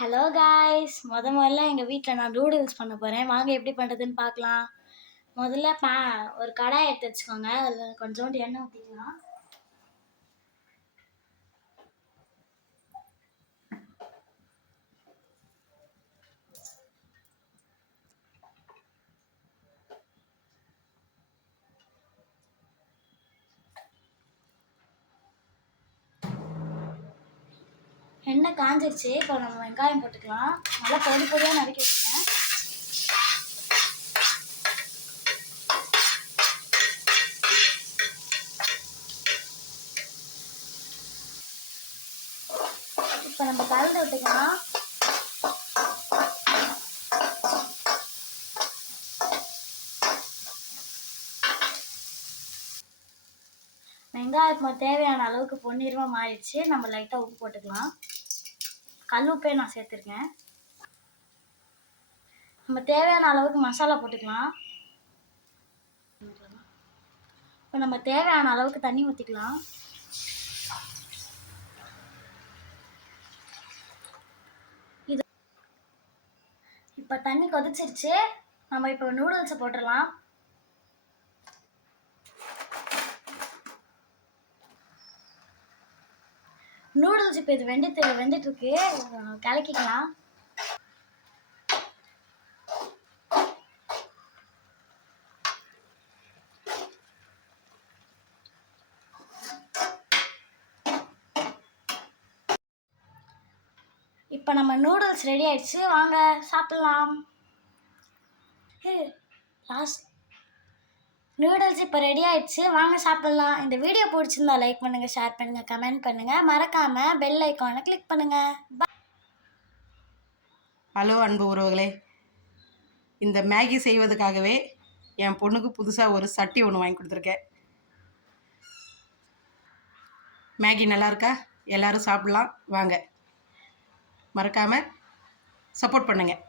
Hello guys, முதல்ல எங்கள் வீட்டில் நான் நூடுல்ஸ் பண்ண போகிறேன். வாங்க எப்படி பண்ணுறதுன்னு பார்க்கலாம். முதல்ல ஒரு கடாய் எடுத்து வச்சுக்கோங்க. அதில் கொஞ்சோண்டு எண்ணெய் ஊற்றிக்கலாம். எண்ணெய் காஞ்சிருச்சு. இப்போ நம்ம வெங்காயம் போட்டுக்கலாம். நல்லா பொடி பொடியாக நறுக்கி வச்சுக்கேன். இப்போ நம்ம கலந்து விட்டுக்கலாம். வெங்காயம் தேவையான அளவுக்கு பொன்னிறமாக மாறிடுச்சு. நம்ம லைட்டாக உப்பு போட்டுக்கலாம். கல் உப்பே நான் சேர்த்துருக்கேன். நம்ம தேவையான அளவுக்கு மசாலா போட்டுக்கலாம். இப்போ நம்ம தேவையான அளவுக்கு தண்ணி ஊற்றிக்கலாம். இது இப்போ தண்ணி கொதிச்சிருச்சு. நம்ம இப்போ நூடுல்ஸை போட்டுடலாம். நூடுல்ஸ் இப்போ இது வெந்துட்டு இருக்கு. கலக்கிக்கலாம். இப்போ நம்ம நூடுல்ஸ் ரெடி ஆயிடுச்சு. வாங்க சாப்பிடலாம். நூடுல்ஸ் இப்போ ரெடி ஆயிடுச்சு. வாங்க சாப்பிடலாம். இந்த வீடியோ பிடிச்சிருந்தா லைக் பண்ணுங்கள், ஷேர் பண்ணுங்கள், கமெண்ட் பண்ணுங்கள். மறக்காமல் பெல் ஐக்கானை கிளிக் பண்ணுங்கள். ஹலோ அன்பு உறவுகளே, இந்த மேகி செய்வதுக்காகவே என் பொண்ணுக்கு புதுசாக ஒரு சட்டி ஒன்று வாங்கி கொடுத்துருக்கேன். மேகி நல்லா இருக்கா? எல்லோரும் சாப்பிட்லாம். வாங்க, மறக்காமல் சப்போர்ட் பண்ணுங்கள்.